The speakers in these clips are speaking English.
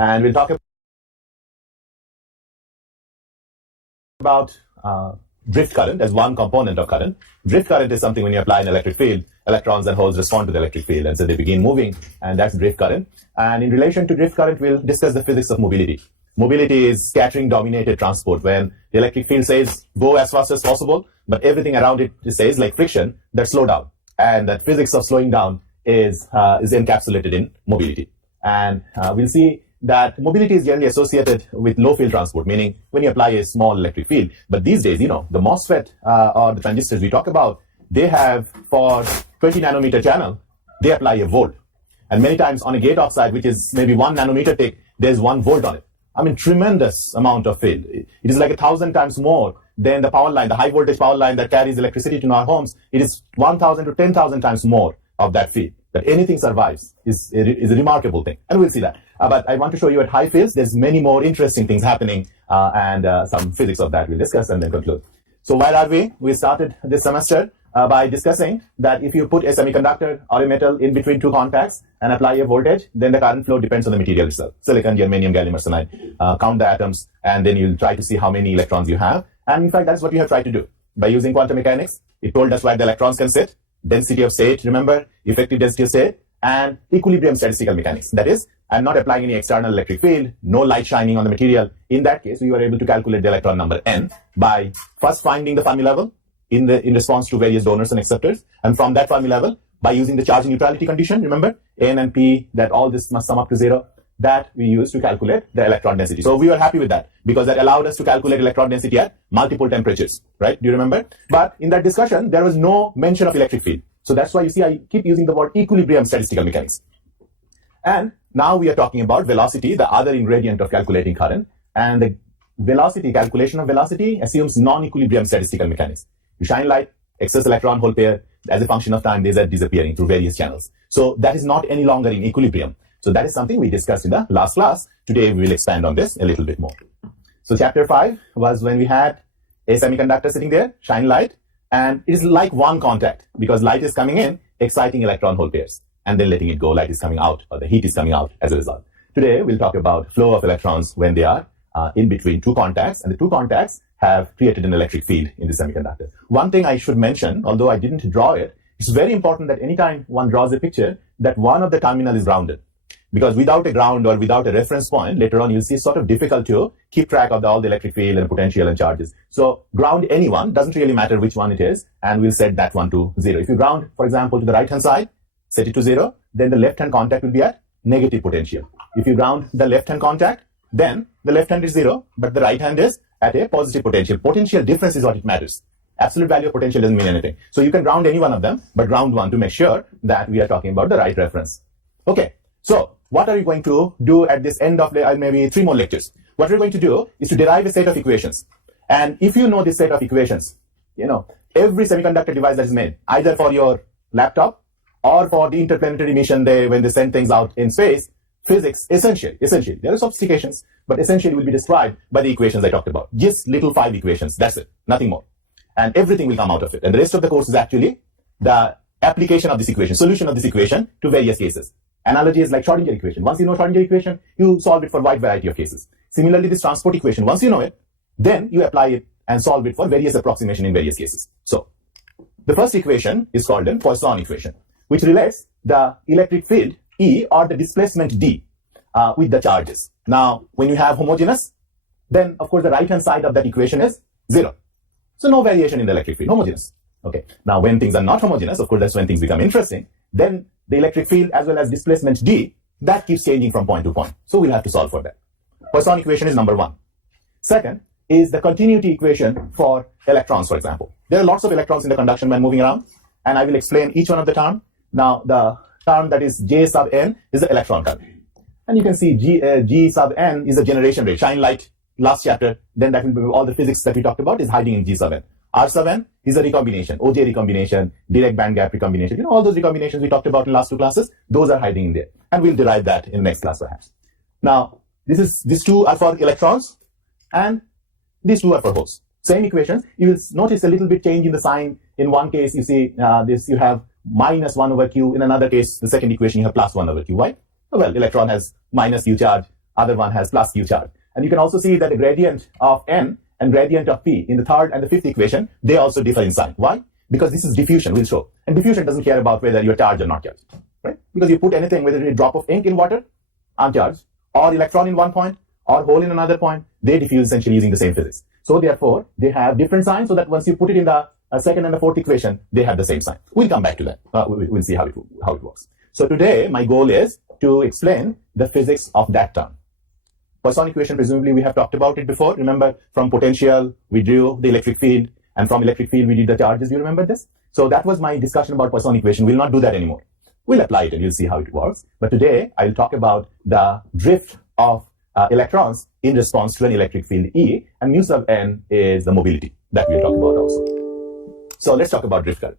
And we'll talk about drift current as one component of current. Drift current is something when you apply an electric field, electrons and holes respond to the electric field, and so they begin moving, and that's drift current. And in relation to drift current, we'll discuss the physics of mobility. Mobility is scattering dominated transport, when the electric field says go as fast as possible, but everything around it says, like friction, that slow down. And that physics of slowing down is encapsulated in mobility. And we'll see that mobility is generally associated with low field transport, meaning when you apply a small electric field. But these days, the MOSFET or the transistors we talk about, they have, for 20 nanometer channel, they apply a volt. And many times on a gate oxide, which is maybe 1 nanometer thick, there's 1 volt on it. I mean, tremendous amount of field. It is like 1,000 times more than the power line, the high voltage power line that carries electricity to our homes. It is 1,000 to 10,000 times more of that field. That anything survives is a remarkable thing. And we'll see that. But I want to show you at high fields, there's many more interesting things happening, and some physics of that we'll discuss and then conclude. So where are we? We started this semester by discussing that if you put a semiconductor or a metal in between two contacts and apply a voltage, then the current flow depends on the material itself. Silicon, germanium, gallium arsenide. Count the atoms, and then you'll try to see how many electrons you have. And in fact, that's what we have tried to do. By using quantum mechanics, it told us where the electrons can sit, density of state, remember, effective density of state, and equilibrium statistical mechanics. That is, I'm not applying any external electric field, no light shining on the material. In that case, we were able to calculate the electron number n by first finding the Fermi level in response to various donors and acceptors. And from that Fermi level, by using the charge neutrality condition, remember, n and p, that all this must sum up to 0, that we used to calculate the electron density. So we were happy with that, because that allowed us to calculate electron density at multiple temperatures, right? Do you remember? But in that discussion, there was no mention of electric field. So that's why you see I keep using the word equilibrium statistical mechanics. And now we are talking about velocity, the other ingredient of calculating current. And the velocity, calculation of velocity, assumes non-equilibrium statistical mechanics. You shine light, excess electron hole pair, as a function of time, they are disappearing through various channels. So that is not any longer in equilibrium. So that is something we discussed in the last class. Today we will expand on this a little bit more. So chapter 5 was when we had a semiconductor sitting there, shine light, and it is like one contact, because light is coming in, exciting electron hole pairs, and then letting it go, light is coming out, or the heat is coming out as a result. Today we'll talk about flow of electrons when they are in between two contacts, and the two contacts have created an electric field in the semiconductor. One thing I should mention, although I didn't draw it, it's very important that anytime one draws a picture, that one of the terminal is grounded. Because without a ground or without a reference point, later on you'll see it's sort of difficult to keep track of all the electric field and potential and charges. So ground anyone, doesn't really matter which one it is, and we'll set that one to 0. If you ground, for example, to the right hand side, set it to 0, then the left hand contact will be at negative potential. If you ground the left hand contact, then the left hand is 0, but the right hand is at a positive potential. Potential difference is what it matters. Absolute value of potential doesn't mean anything. So you can ground any one of them, but ground one to make sure that we are talking about the right reference. Okay, so what are you going to do at this end of maybe 3 more lectures? What we're going to do is to derive a set of equations. And if you know this set of equations, every semiconductor device that is made, either for your laptop or for the interplanetary mission, when they send things out in space, physics, essentially, there are sophistications, but essentially will be described by the equations I talked about. Just little 5 equations, that's it, nothing more. And everything will come out of it. And the rest of the course is actually the application of this equation, solution of this equation to various cases. Analogy is like Schrodinger equation. Once you know Schrodinger equation, you solve it for a wide variety of cases. Similarly, this transport equation, once you know it, then you apply it and solve it for various approximation in various cases. So the first equation is called a Poisson equation, which relates the electric field E or the displacement D with the charges. Now, when you have homogeneous, then of course the right hand side of that equation is 0. So no variation in the electric field, homogeneous. Okay. Now, when things are not homogeneous, of course, that's when things become interesting. Then the electric field as well as displacement D, that keeps changing from point to point. So we'll have to solve for that. Poisson equation is number 1. Second is the continuity equation for electrons, for example. There are lots of electrons in the conduction band moving around, and I will explain each one of the term. Now, the term that is J sub n is the electron current. And you can see G sub n is the generation rate, shine light, last chapter, then that will be all the physics that we talked about is hiding in G sub n. R sub n is a recombination, OJ recombination, direct band gap recombination. All those recombinations we talked about in the last 2 classes, those are hiding in there. And we'll derive that in the next class perhaps. Now, these 2 are for electrons, and these 2 are for holes. Same equations. You will notice a little bit change in the sign. In one case, you see you have minus 1 over q. In another case, the second equation, you have plus 1 over q. Why? Well, electron has minus q charge. other one has plus q charge. And you can also see that the gradient of n and gradient of p in the third and the fifth equation, they also differ in sign. Why? Because this is diffusion, we'll show. And diffusion doesn't care about whether you're charged or not charged, right? Because you put anything, whether it's a drop of ink in water, uncharged, or electron in one point, or hole in another point, they diffuse essentially using the same physics. So therefore, they have different signs, so that once you put it in the second and the fourth equation, they have the same sign. We'll come back to that. We'll see how it works. So today, my goal is to explain the physics of that term. Poisson equation, presumably we have talked about it before. Remember, from potential, we drew the electric field, and from electric field, we did the charges. You remember this? So that was my discussion about Poisson equation. We'll not do that anymore. We'll apply it and you'll see how it works. But today, I'll talk about the drift of electrons in response to an electric field E, and mu sub n is the mobility that we'll talk about also. So let's talk about drift current.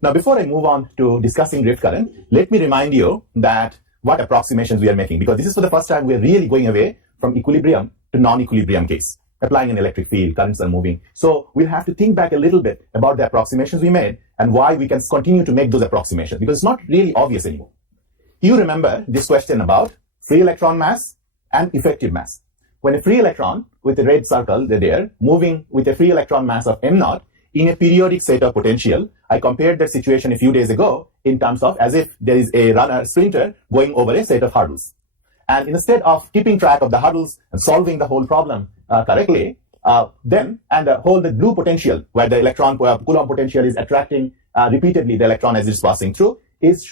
Now, before I move on to discussing drift current, let me remind you that what approximations we are making, because this is for the first time we're really going away from equilibrium to non-equilibrium case, applying an electric field, currents are moving. So we'll have to think back a little bit about the approximations we made and why we can continue to make those approximations, because it's not really obvious anymore. You remember this question about free electron mass and effective mass. When a free electron with a red circle, they're there, moving with a free electron mass of m naught in a periodic state of potential, I compared that situation a few days ago in terms of as if there is a runner sprinter going over a set of hurdles. And instead of keeping track of the hurdles and solving the whole problem correctly, the blue potential, where the electron Coulomb potential is attracting repeatedly the electron as it's passing through, is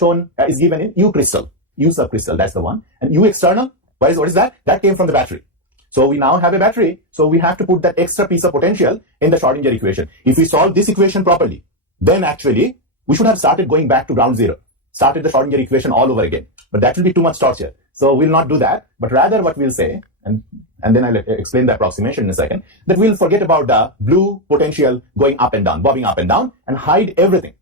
given in U crystal, U subcrystal, that's the one. And U external, what is that? That came from the battery. So we now have a battery, so we have to put that extra piece of potential in the Schrodinger equation. If we solve this equation properly, then actually we should have started going back to ground zero, started the Schrodinger equation all over again. But that will be too much torture. So we'll not do that, but rather what we'll say, and then I'll explain the approximation in a second, that we'll forget about the blue potential going up and down, bobbing up and down, and hide everything,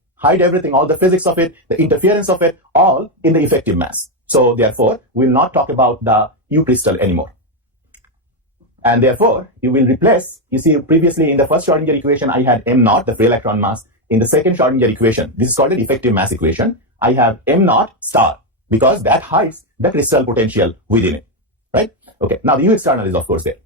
all the physics of it, the interference of it, all in the effective mass. So therefore, we'll not talk about the U crystal anymore. And therefore, you will replace, you see, previously in the first Schrodinger equation, I had m naught, the free electron mass. In the second Schrodinger equation, this is called an effective mass equation, I have m naught star, because that hides the crystal potential within it, right? Okay, now the U external is of course there.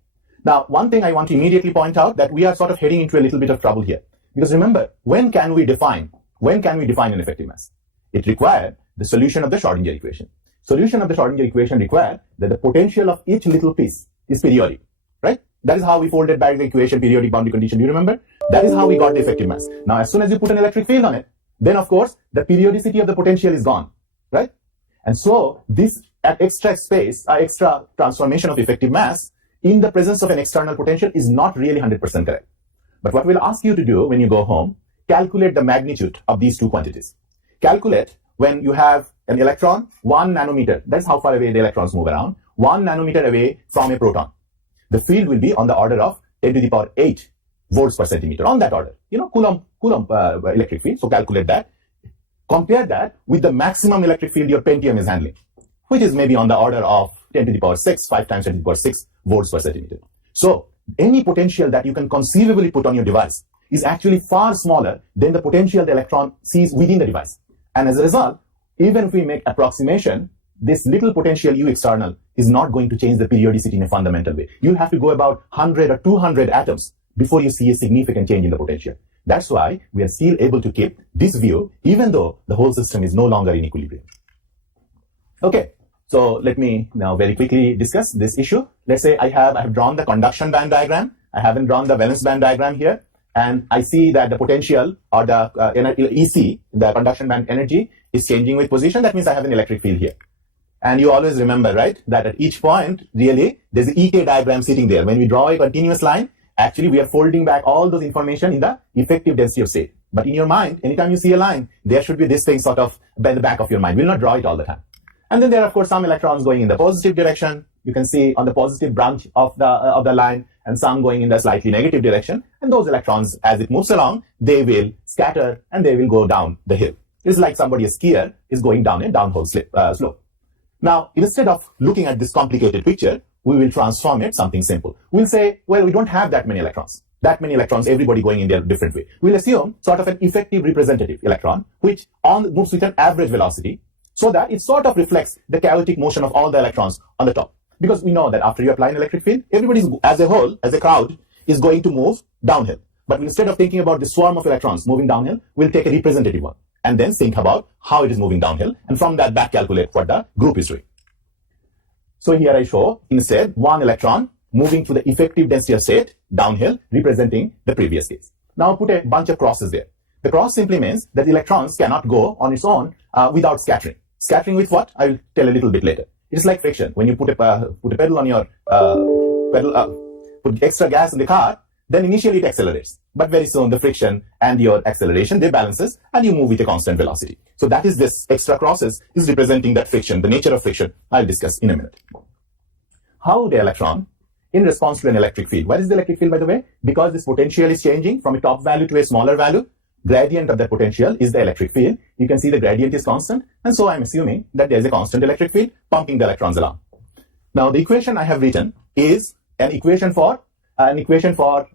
Now, one thing I want to immediately point out that we are sort of heading into a little bit of trouble here. Because remember, when can we define an effective mass? It required the solution of the Schrodinger equation. Solution of the Schrodinger equation required that the potential of each little piece is periodic. Right? That is how we folded back the equation, periodic boundary condition. Do you remember? That is how we got the effective mass. Now, as soon as you put an electric field on it, then of course, the periodicity of the potential is gone, right? And so this extra space, extra transformation of effective mass in the presence of an external potential is not really 100% correct. But what we'll ask you to do when you go home, calculate the magnitude of these two quantities. Calculate when you have an electron, 1 nanometer, that's how far away the electrons move around, 1 nanometer away from a proton. The field will be on the order of 10 to the power 8 volts per centimeter, on that order. You know, Coulomb electric field, so calculate that. Compare that with the maximum electric field your Pentium is handling, which is maybe on the order of 10 to the power 6, 5 times 10 to the power 6 volts per centimeter. So, any potential that you can conceivably put on your device is actually far smaller than the potential the electron sees within the device. And as a result, even if we make approximation, this little potential U external is not going to change the periodicity in a fundamental way. You'll have to go about 100 or 200 atoms before you see a significant change in the potential. That's why we are still able to keep this view, even though the whole system is no longer in equilibrium. Okay, so let me now very quickly discuss this issue. Let's say I have drawn the conduction band diagram. I haven't drawn the valence band diagram here. And I see that the potential or the EC, the conduction band energy, is changing with position. That means I have an electric field here. And you always remember, right, that at each point, really, there's an EK diagram sitting there. When we draw a continuous line, actually, we are folding back all those information in the effective density of state. But in your mind, anytime you see a line, there should be this thing sort of by the back of your mind. We'll not draw it all the time. And then there are, of course, some electrons going in the positive direction. You can see on the positive branch of the line, and some going in the slightly negative direction. And those electrons, as it moves along, they will scatter and they will go down the hill. It's like somebody, a skier, is going down a downhill slope. Now, instead of looking at this complicated picture, we will transform it something simple. We'll say, well, we don't have that many electrons, everybody going in their different way. We'll assume sort of an effective representative electron, which moves with an average velocity, so that it sort of reflects the chaotic motion of all the electrons on the top. Because we know that after you apply an electric field, everybody as a whole, as a crowd, is going to move downhill. But instead of thinking about the swarm of electrons moving downhill, we'll take a representative one and then think about how it is moving downhill, and from that back calculate what the group is doing. So here I show instead one electron moving to the effective density of state downhill, representing the previous case. Now put a bunch of crosses there. The cross simply means that the electrons cannot go on its own without scattering. Scattering with what? I will tell a little bit later. It's like friction. When you put a pedal on your put extra gas in the car, then initially it accelerates. But very soon the friction and your acceleration, they balances and you move with a constant velocity. So that is this extra crosses is representing that friction, the nature of friction. I'll discuss in a minute. How the electron, in response to an electric field. What is the electric field, by the way? Because this potential is changing from a top value to a smaller value, gradient of that potential is the electric field. You can see the gradient is constant, and so I'm assuming that there is a constant electric field pumping the electrons along. Now the equation I have written is an equation for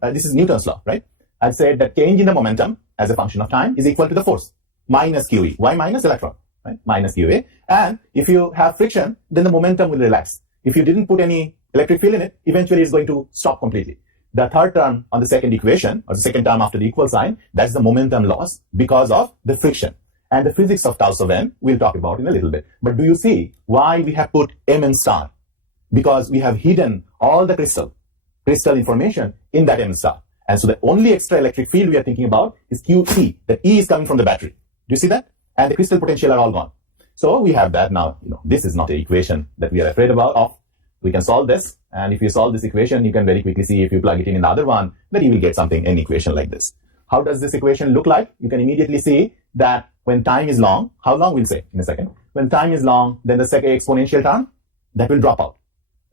this is Newton's law, right? I've said that change in the momentum as a function of time is equal to the force minus QE. Why minus electron? Right? Minus QA. And if you have friction, then the momentum will relax. If you didn't put any electric field in it, eventually it's going to stop completely. The third term on the second equation, or the second term after the equal sign, that's the momentum loss because of the friction. And the physics of tau sub n, we'll talk about in a little bit. But do you see why we have put M star? Because we have hidden all the crystal information in that M star. And so the only extra electric field we are thinking about is QE. The E is coming from the battery. Do you see that? And the crystal potential are all gone. So we have that now. This is not an equation that we are afraid of. We can solve this. And if you solve this equation, you can very quickly see if you plug it in the other one, then you will get something, an equation like this. How does this equation look like? You can immediately see that when time is long, how long we'll say in a second. When time is long, then the second exponential term, that will drop out,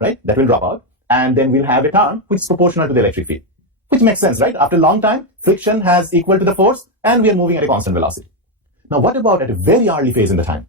right? That will drop out. And then we'll have a term which is proportional to the electric field, which makes sense, right? After a long time, friction has equal to the force and we are moving at a constant velocity. Now, what about at a very early phase in the time?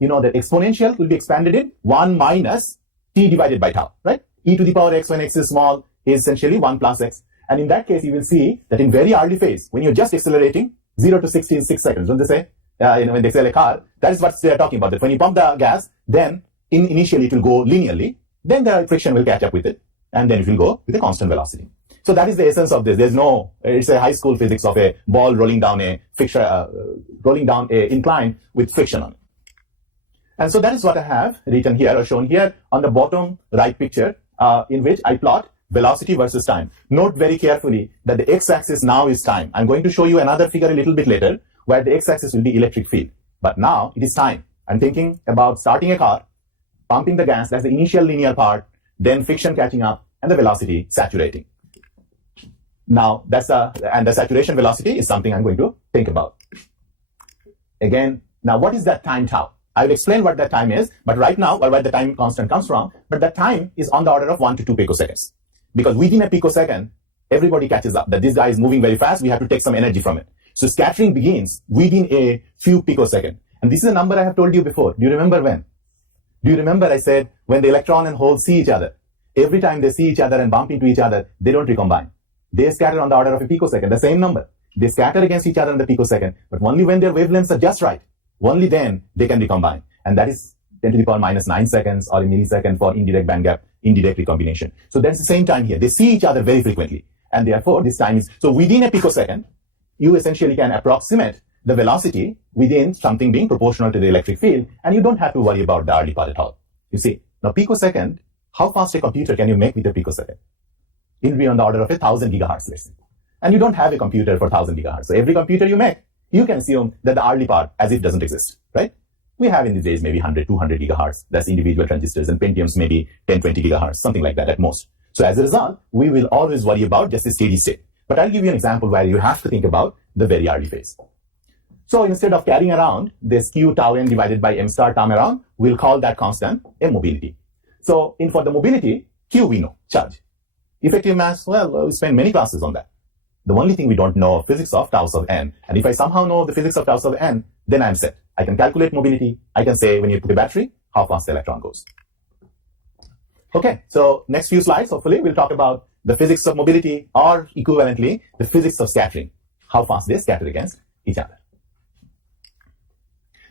You know that exponential will be expanded in 1 minus t divided by tau, right? E to the power x when x is small is essentially 1 plus x. And in that case, you will see that in very early phase, when you're just accelerating 0 to 60 in 6 seconds, when they say, when they sell a car, that is what they are talking about. That when you pump the gas, then initially it will go linearly, then the friction will catch up with it, and then it will go with a constant velocity. So that is the essence of this. It's a high school physics of a ball rolling down a incline with friction on it. And so that is what I have written here or shown here on the bottom right picture, in which I plot velocity versus time. Note very carefully that the x-axis now is time. I'm going to show you another figure a little bit later where the x-axis will be electric field. But now it is time. I'm thinking about starting a car, pumping the gas, that's the initial linear part, then friction catching up, and the velocity saturating. Now, and the saturation velocity is something I'm going to think about. Again, now what is that time tau? I will explain what that time is, but right now, or where the time constant comes from, but that time is on the order of 1 to 2 picoseconds. Because within a picosecond, everybody catches up that this guy is moving very fast, we have to take some energy from it. So scattering begins within a few picoseconds. And this is a number I have told you before. Do you remember when? Do you remember I said when the electron and hole see each other, every time they see each other and bump into each other, they don't recombine. They scatter on the order of a picosecond, the same number. They scatter against each other in the picosecond, but only when their wavelengths are just right, only then they can recombine. And that is 10 to the power minus 9 seconds or a millisecond for indirect bandgap, indirect recombination. So that's the same time here. They see each other very frequently. And therefore, this time is, so within a picosecond, you essentially can approximate the velocity within something being proportional to the electric field, and you don't have to worry about the early part at all. You see, now picosecond, how fast a computer can you make with a picosecond? It will be on the order of 1,000 gigahertz, let's say. And you don't have a computer for 1,000 gigahertz. So every computer you make, you can assume that the early part as if doesn't exist, right? We have in these days maybe 100, 200 gigahertz. That's individual transistors, and Pentiums maybe 10, 20 gigahertz, something like that at most. So as a result, we will always worry about just a steady state. But I'll give you an example where you have to think about the very early phase. So instead of carrying around this Q tau n divided by m star term around, we'll call that constant a mobility. So for the mobility, Q we know, charge. Effective mass, well, we spend many classes on that. The only thing we don't know physics of tau sub n. And if I somehow know the physics of tau sub n, then I'm set. I can calculate mobility. I can say when you put a battery, how fast the electron goes. Okay, so next few slides, hopefully, we'll talk about the physics of mobility, or equivalently, the physics of scattering, how fast they scatter against each other.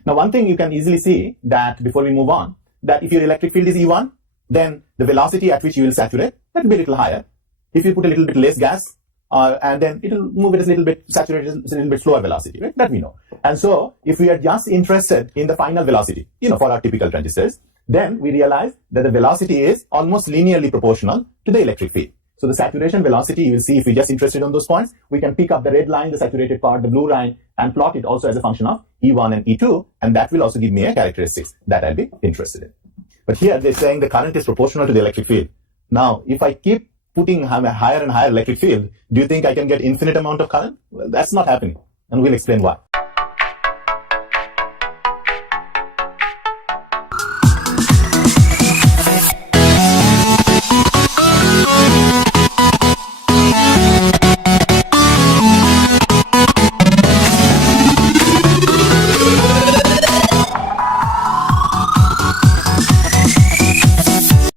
Now, one thing you can easily see that before we move on, that if your electric field is E1, then the velocity at which you will saturate, that will be a little higher. If you put a little bit less gas, and then it will move at a little bit saturated, a little bit slower velocity, right? That we know. And so, if we are just interested in the final velocity, for our typical transistors, then we realize that the velocity is almost linearly proportional to the electric field. So the saturation velocity, you will see if we're just interested on those points, we can pick up the red line, the saturated part, the blue line, and plot it also as a function of E1 and E2, and that will also give me a characteristics that I'll be interested in. But here they're saying the current is proportional to the electric field. Now, if I keep putting a higher and higher electric field, do you think I can get infinite amount of current? Well, that's not happening, and we'll explain why.